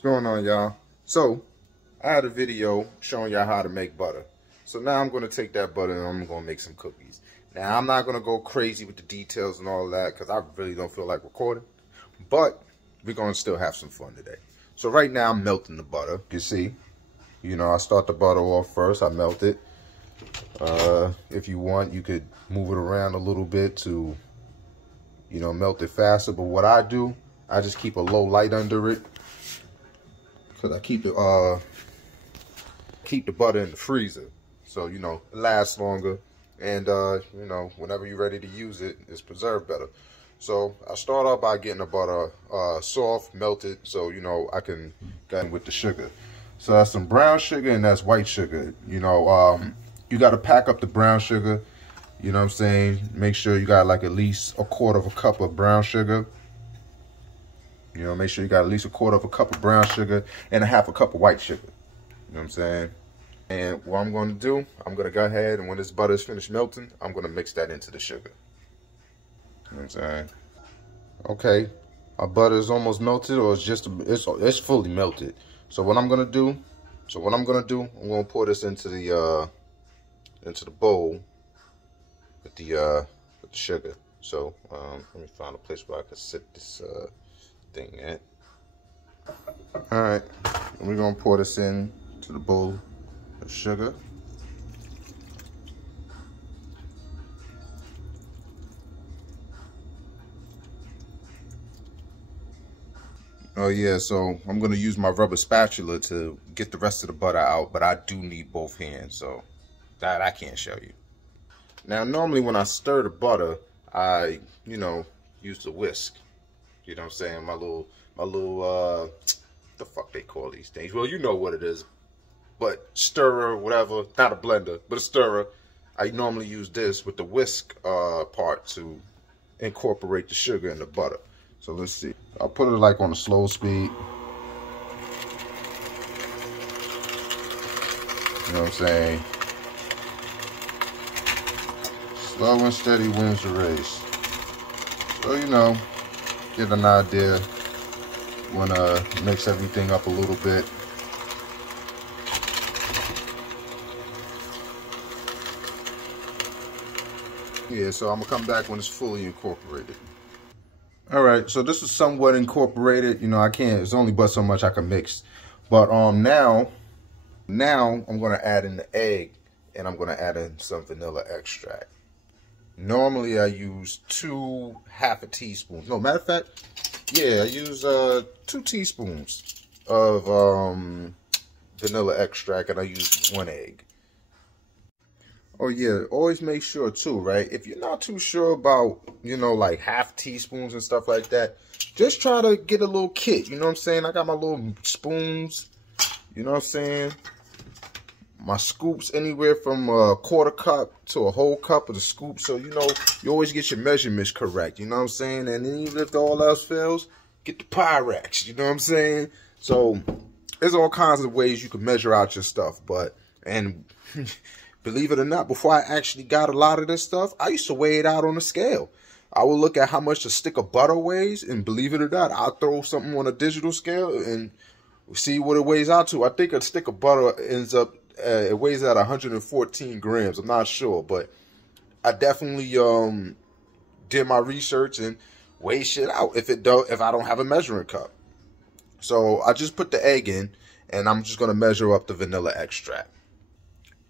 What's going on, y'all? So, I had a video showing y'all how to make butter. So now I'm going to take that butter and I'm going to make some cookies. Now, I'm not going to go crazy with the details and all that because I really don't feel like recording. But we're going to still have some fun today. So right now, I'm melting the butter. You see, I start the butter off first. I melt it. If you want, you could move it around a little bit to, melt it faster. But what I do, I just keep a low light under it. Because I keep the butter in the freezer. So, it lasts longer. And, whenever you're ready to use it, it's preserved better. So, I start off by getting the butter soft, melted, so, I can get in with the sugar. So, that's some brown sugar and that's white sugar. You got to pack up the brown sugar. You know what I'm saying? Make sure you got like at least a quarter of a cup of brown sugar. Make sure you got at least a quarter of a cup of brown sugar and a half a cup of white sugar. You know what I'm saying? And what I'm going to do, I'm going to go ahead and when this butter is finished melting, I'm going to mix that into the sugar. You know what I'm saying? Okay, our butter is almost melted, or it's fully melted. So what I'm going to do, I'm going to pour this into the bowl with the sugar. So let me find a place where I can sit this thing at. All right, and we're gonna pour this in to the bowl of sugar. Oh yeah, so I'm gonna use my rubber spatula to get the rest of the butter out, but I do need both hands, so that I can't show you. Now normally when I stir the butter, I use the whisk. You know what I'm saying? My little, the fuck they call these things? Well, you know what it is. But stirrer, whatever, not a blender, but a stirrer. I normally use this with the whisk part to incorporate the sugar in the butter. So let's see. I'll put it like on a slow speed. You know what I'm saying? Slow and steady wins the race. So, get an idea when mix everything up a little bit. Yeah, so I'm gonna come back when it's fully incorporated. All right, so this is somewhat incorporated. It's only but so much I can mix. But now I'm gonna add in the egg and I'm gonna add in some vanilla extract. Normally I use 2 half a teaspoons. No, matter of fact, yeah, I use 2 teaspoons of vanilla extract, and I use 1 egg. Oh yeah, always make sure too, right? If you're not too sure about, like half teaspoons and stuff like that, just try to get a little kit. You know what I'm saying? I got my little spoons. You know what I'm saying? My scoops anywhere from a quarter cup to a whole cup of the scoop. So, you always get your measurements correct. You know what I'm saying? And then even if all else fails, get the Pyrex. You know what I'm saying? So, there's all kinds of ways you can measure out your stuff. And believe it or not, before I actually got a lot of this stuff, I used to weigh it out on a scale. I would look at how much a stick of butter weighs. And believe it or not, I'll throw something on a digital scale and see what it weighs out to. I think a stick of butter ends up it weighs at 114 grams. I'm not sure, but I definitely did my research and weigh shit out if I don't have a measuring cup. So I just put the egg in, and I'm just gonna measure up the vanilla extract.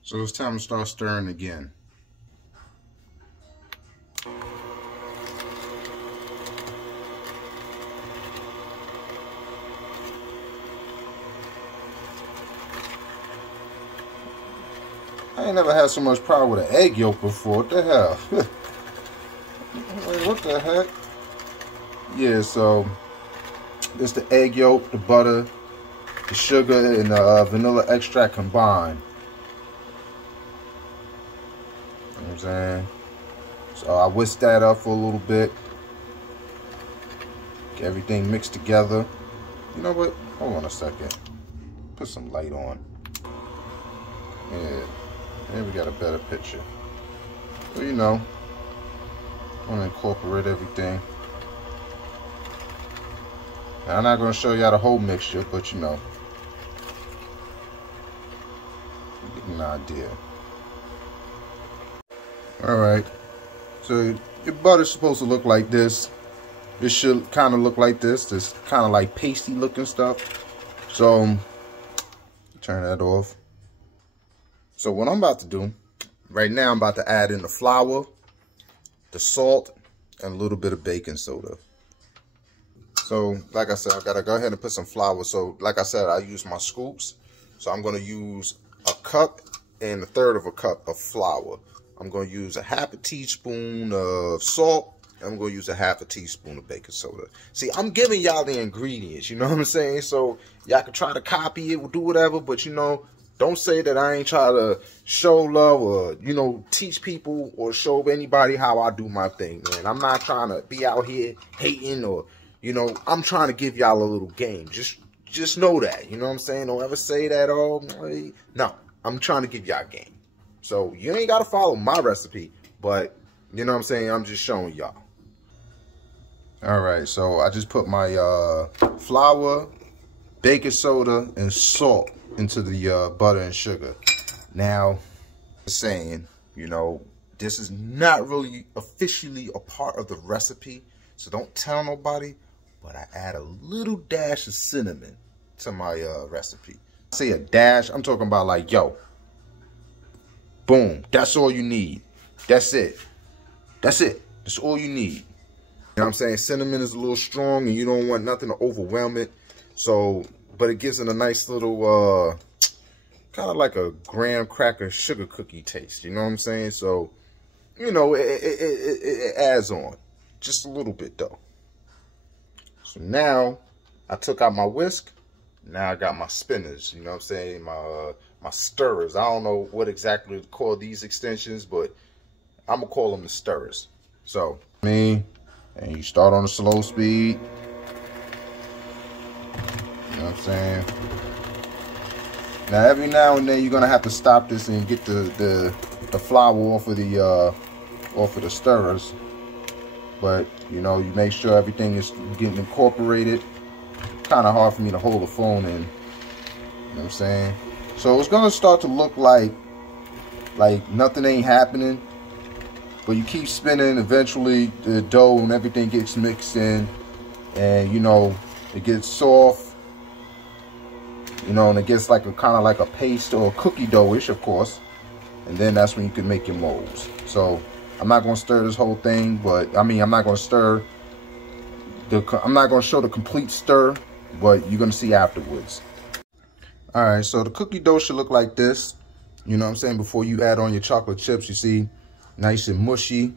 So it's time to start stirring again. I ain't never had so much problem with an egg yolk before. What the hell? Wait, what the heck? Yeah, so it's the egg yolk, the butter, the sugar, and the vanilla extract combined. You know what I'm saying? So I whisk that up for a little bit. Get everything mixed together. You know what? Hold on a second. Put some light on. Yeah. And we got a better picture. So, I want to incorporate everything. Now, I'm not going to show y'all the whole mixture, but you know, you get an idea. Alright, so your butter's supposed to look like this. It should kind of look like this kind of like pasty looking stuff. So, turn that off. So what I'm about to do, right now I'm about to add in the flour, the salt, and a little bit of baking soda. So, like I said, I gotta go ahead and put some flour. So, like I said, I use my scoops. So I'm gonna use a cup and 1/3 of a cup of flour. I'm gonna use a 1/2 teaspoon of salt. I'm gonna use a 1/2 teaspoon of baking soda. See, I'm giving y'all the ingredients, you know what I'm saying? So y'all can try to copy it or do whatever, but you know, don't say that I ain't try to show love or, you know, teach people or show anybody how I do my thing, man. I'm not trying to be out here hating or, you know, I'm trying to give y'all a little game. Just know that, you know what I'm saying? Don't ever say that, oh, no, I'm trying to give y'all game. So you ain't got to follow my recipe, but you know what I'm saying? I'm just showing y'all. All right, so I just put my flour, baking soda, and salt into the butter and sugar. Now, saying, you know, this is not really officially a part of the recipe, so don't tell nobody, but I add a little dash of cinnamon to my recipe. I say a dash, I'm talking about like, yo, boom, that's all you need. That's it. That's it. That's all you need. You know what I'm saying? Cinnamon is a little strong and you don't want nothing to overwhelm it. So, but it gives it a nice little, kind of like a graham cracker sugar cookie taste. You know what I'm saying? So, you know, it adds on. Just a little bit though. So now, I took out my whisk. Now I got my spinners. You know what I'm saying? My stirrers. I don't know what exactly to call these extensions, but I'm going to call them the stirrers. So, and you start on a slow speed. You know what I'm saying? Now, every now and then, you're going to have to stop this and get the flour off of the stirrers. But, you know, you make sure everything is getting incorporated. Kind of hard for me to hold the phone in. You know what I'm saying? So it's going to start to look like nothing ain't happening. But you keep spinning, eventually the dough and everything gets mixed in. And, you know, it gets soft. You know, and it gets like a kind of like a paste or a cookie dough-ish, of course. And then that's when you can make your molds. So I'm not going to stir this whole thing, but I mean, I'm not going to stir. I'm not going to show the complete stir, but you're going to see afterwards. All right, so the cookie dough should look like this. You know what I'm saying? Before you add on your chocolate chips, you see, nice and mushy.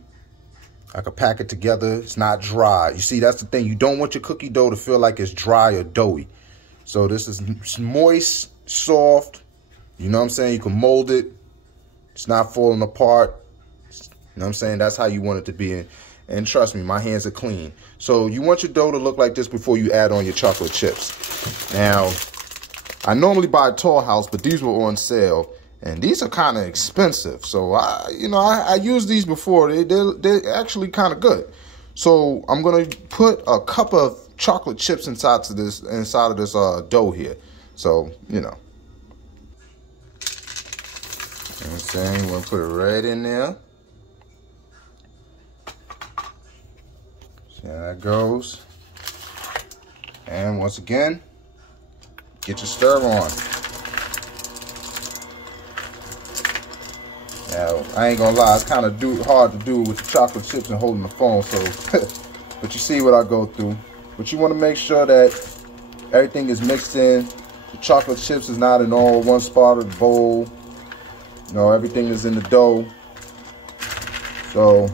I can pack it together. It's not dry. You see, that's the thing. You don't want your cookie dough to feel like it's dry or doughy. So this is moist, soft. You know what I'm saying? You can mold it. It's not falling apart. You know what I'm saying? That's how you want it to be. And trust me, my hands are clean. So you want your dough to look like this before you add on your chocolate chips. Now, I normally buy a Tall House, but these were on sale. And these are kind of expensive. So, I used these before. They're actually kind of good. So I'm going to put a cup of chocolate chips inside of this dough here. So, you know. You know what I'm saying? We're going to put it right in there. See how that goes. And once again, get your stir on. Now, I ain't gonna lie, it's kind of hard to do with the chocolate chips and holding the phone, so, but you see what I go through. But you want to make sure that everything is mixed in. The chocolate chips is not in all one spot of the bowl. You know, everything is in the dough. So,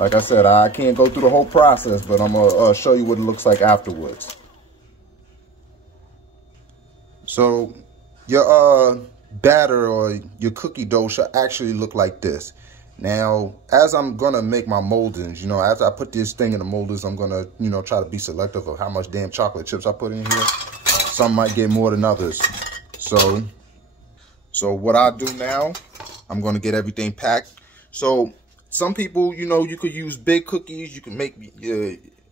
like I said, I can't go through the whole process, but I'm gonna show you what it looks like afterwards. So, your batter or your cookie dough should actually look like this. Now, as I'm gonna make my moldings, you know, after I put this thing in the moldings, I'm gonna, you know, try to be selective of how much damn chocolate chips I put in here. Some might get more than others. So what I do now, I'm gonna get everything packed. So some people, you know, you could use big cookies. You can make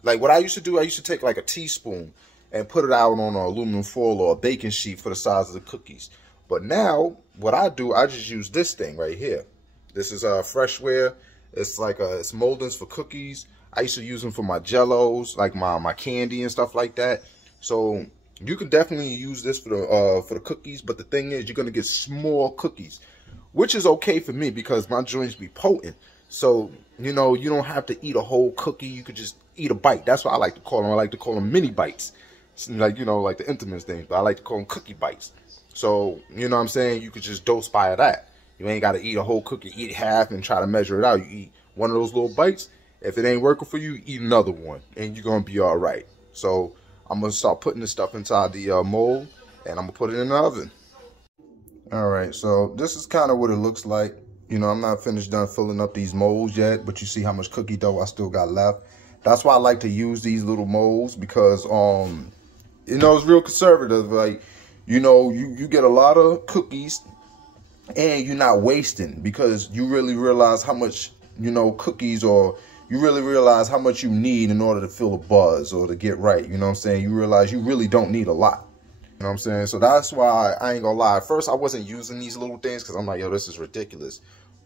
like what I used to do. I used to take like a teaspoon and put it out on an aluminum foil or a baking sheet for the size of the cookies. But now, what I do, I just use this thing right here. This is Freshware. It's like it's moldings for cookies. I used to use them for my jellos, like my candy and stuff like that. So you can definitely use this for the cookies. But the thing is, you're gonna get small cookies, which is okay for me because my joints be potent. So you know, you don't have to eat a whole cookie. You could just eat a bite. That's what I like to call them. I like to call them mini bites, like, you know, like the Intamin's thing. But I like to call them cookie bites. So you know what I'm saying? You could just dose by that. You ain't got to eat a whole cookie, eat half and try to measure it out. You eat one of those little bites. If it ain't working for you, eat another one and you're going to be all right. So I'm going to start putting this stuff inside the mold and I'm going to put it in the oven. All right, so this is kind of what it looks like. You know, I'm not done filling up these molds yet, but you see how much cookie dough I still got left. That's why I like to use these little molds because, you know, it's real conservative. Like, you know, you get a lot of cookies and you're not wasting because you really realize how much, you know, cookies, or you really realize how much you need in order to feel a buzz or to get right. You know what I'm saying? You realize you really don't need a lot. You know what I'm saying? So that's why I ain't gonna lie. At first, I wasn't using these little things because I'm like, yo, this is ridiculous.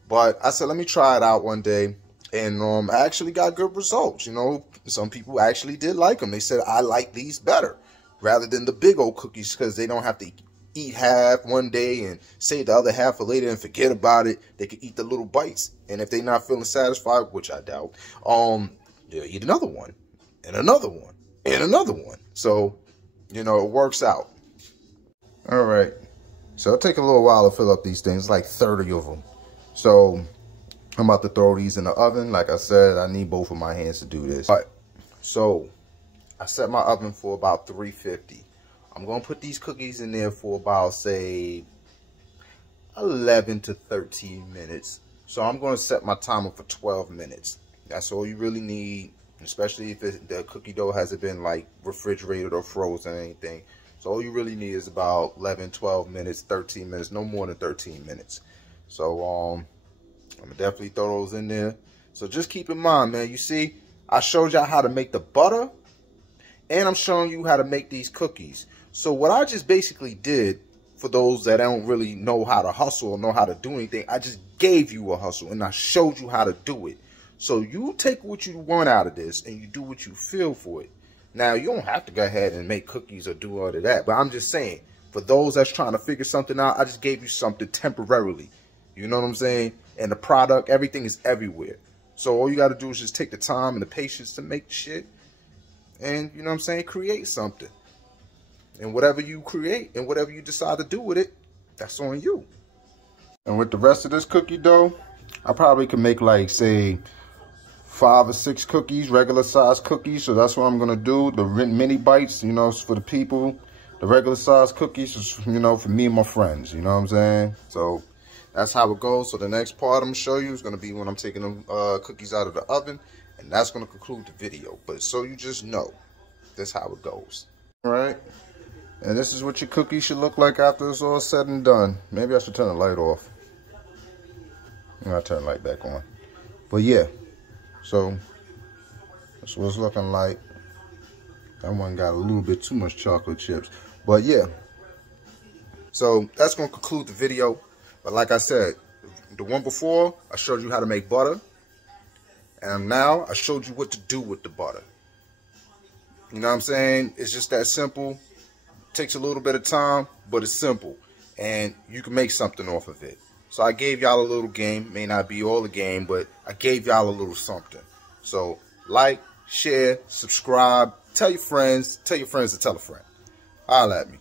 But I said, let me try it out one day. And I actually got good results. You know, some people actually did like them. They said, I like these better rather than the big old cookies because they don't have to eat half one day and save the other half for later and forget about it. They can eat the little bites. And if they're not feeling satisfied, which I doubt, they'll eat another one and another one and another one. So, you know, it works out. All right. So it'll take a little while to fill up these things, like 30 of them. So I'm about to throw these in the oven. Like I said, I need both of my hands to do this. All right. So I set my oven for about 350. I'm going to put these cookies in there for about, say, 11 to 13 minutes. So I'm going to set my timer for 12 minutes. That's all you really need, especially if the cookie dough hasn't been, like, refrigerated or frozen or anything. So all you really need is about 11, 12 minutes, 13 minutes, no more than 13 minutes. So I'm going to definitely throw those in there. So just keep in mind, man, you see, I showed y'all how to make the butter, and I'm showing you how to make these cookies. So what I just basically did, for those that don't really know how to hustle or know how to do anything, I just gave you a hustle and I showed you how to do it. So you take what you want out of this and you do what you feel for it. Now, you don't have to go ahead and make cookies or do all of that, but I'm just saying, for those that's trying to figure something out, I just gave you something temporarily. You know what I'm saying? And the product, everything is everywhere. So all you got to do is just take the time and the patience to make shit and, you know what I'm saying, create something. And whatever you create and whatever you decide to do with it, that's on you. And with the rest of this cookie dough, I probably could make, like, say, 5 or 6 cookies, regular size cookies. So that's what I'm going to do. The mini bites, you know, for the people. The regular size cookies is, you know, for me and my friends. You know what I'm saying? So that's how it goes. So the next part I'm going to show you is going to be when I'm taking the cookies out of the oven. And that's going to conclude the video. But so you just know, that's how it goes. All right. And this is what your cookie should look like after it's all said and done. Maybe I should turn the light off. I'll turn the light back on. But yeah, so that's what it's looking like. That one got a little bit too much chocolate chips. But yeah, so that's going to conclude the video. But like I said, the one before, I showed you how to make butter. And now I showed you what to do with the butter. You know what I'm saying? It's just that simple. Takes a little bit of time, but it's simple, and you can make something off of it. So I gave y'all a little game. May not be all the game, but I gave y'all a little something. So like, share, subscribe, tell your friends to tell a friend. Holla at me.